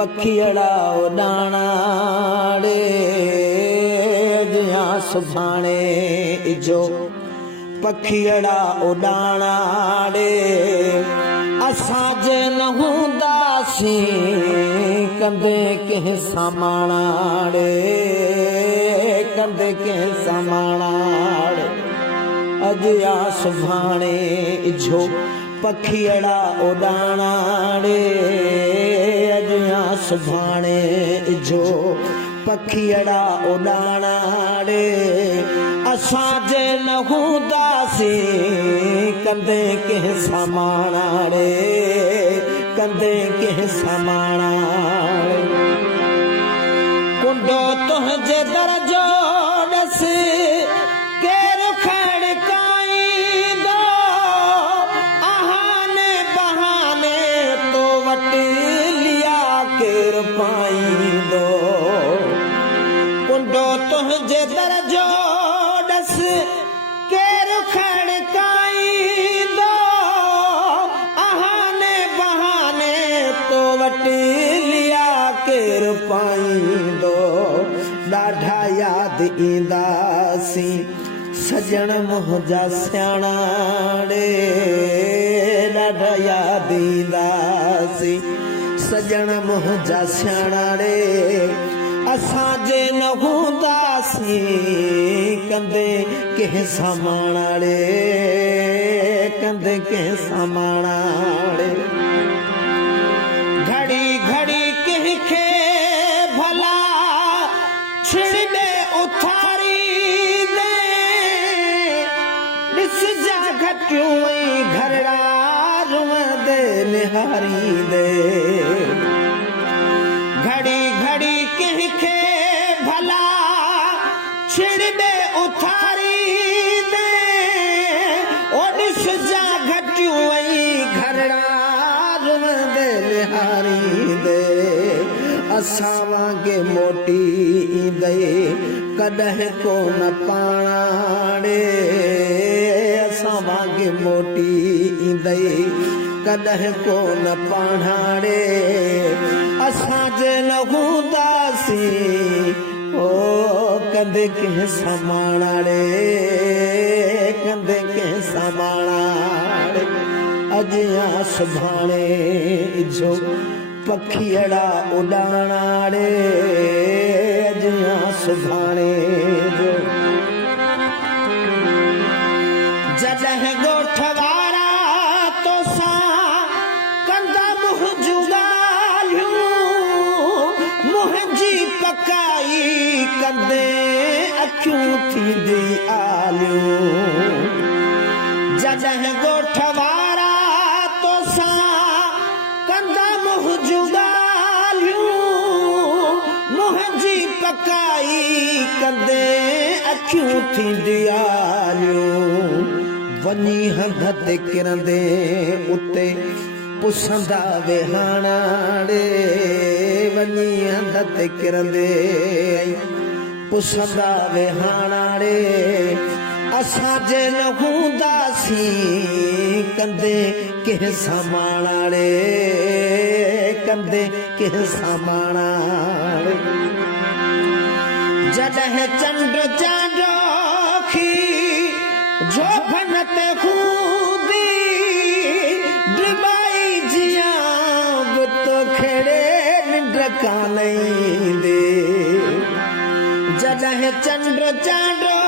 पखियड़ा उड़ाना रे अॼु सुभाणे जो पखियड़ा उड़ाना रे असांजे न हूंदासीं कंदे कंहिं सामाणा रे कंदे कंहिं सामाणा रे अॼु सुभाणे जो पखियड़ा उड़ाना रे अॼु सुभाणे जो पखियड़ा उड़ाना रे असांजे न हूंदासीं कंदे कंहिं सामाणा रे कंदे कंहिं सामाणा कुंडो तुंहिंजे दर जो ॾस केरु खड़काईंदो आहाने बहाने तो वटि लिया केरु पाईंदो कुंडो तुंहिंजे दर जो ॾस केरु खड़काईंदो आहाने बहाने तो वटि लिया केरु पाईंदो ॾाढा यादि ईंदासीं सजण मुंहिंजा सियाणा रे ॾाढा यादि ईंदासीं सजण मुंहिंजा सियाणा रे असांजे न हूंदासीं कंदे कंहिं सामाणा रे कंदे कंहिं सामाणा रे घड़ी घड़ी कंहिंखे भला छिड़े उथारी दे ॾिसजा घटियूं ऐं घरड़ा रुअंदे निहारी दे घड़ी घड़ी कंहिंखे भला छिड़े उथारी दे ओ ॾिसजा घटियूं ऐं घरड़ा रुअंदे निहारी दे असां वांगे मोटी ईंदे कॾहिं कोन पाणा रे असां वांगे मोटी ईंदे कॾहिं कोन पाणा रे असांजे न हूंदासीं ओ कंदे कंहिं सामाणा रे कंदे कंहिं सामाणा रे अॼु सुभाणे जो पखियड़ा उड़ाना रे अॼु सुभाणे जो जॾहिं ॻोठ वारा तोसां कंदा मुंहिंजूं ॻाल्हियूं मुंहिंजी पकाई कंदे अखियूं थींदी आलियूं जॾहिं ॻोठ वारा तोसां कंदा मुंहिंजूं ॻाल्हियूं मुंहिंजी पकाई कंदे अखियूं थींदी आलियूं वञी हंध ते किरंदे उते पुसंदा वेहाणा रे वञी हंध ते किरंदे पुसंदा वेहाणा रे असांजे न हूंदासीं कंदे कंहिं सामाणा रे कंदे कंहिं सामाणा रे जॾहिं चंड चांडो खी जोभन ते खूंदी ड्रिबाई जियां बि तोखेड़े निंड कान ईंदे जॾहिं चंड चांडो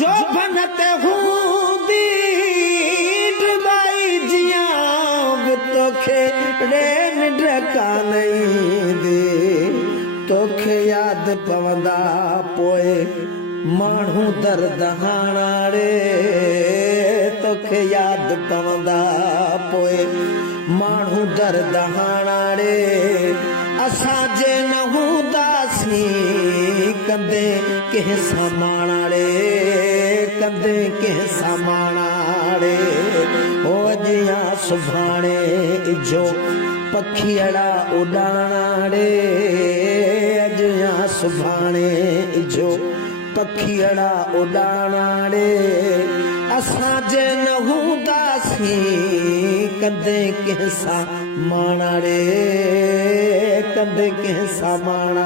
जोभन ते हूंदी ड्रिबाई जियां बि तोखेड़े निंड कान ईंदे तोखे यादि पवंदा पोइ माण्हू दर्द हाणा रे तोखे यादि पवंदा पोइ माण्हू दर्द हाणा रे असांजे न हूंदासीं कंदे कंहिं सामाणा रे कंदे कंहिं सामाणा रे ओ अॼु सुभाणे जो पखियड़ा उड़ाना रे अॼु सुभाणे जो पखियड़ा उड़ाना रे असांजे न हूंदासीं असी कंदे कंहिंसा माणाड़े कंदे कंहिंसा माणा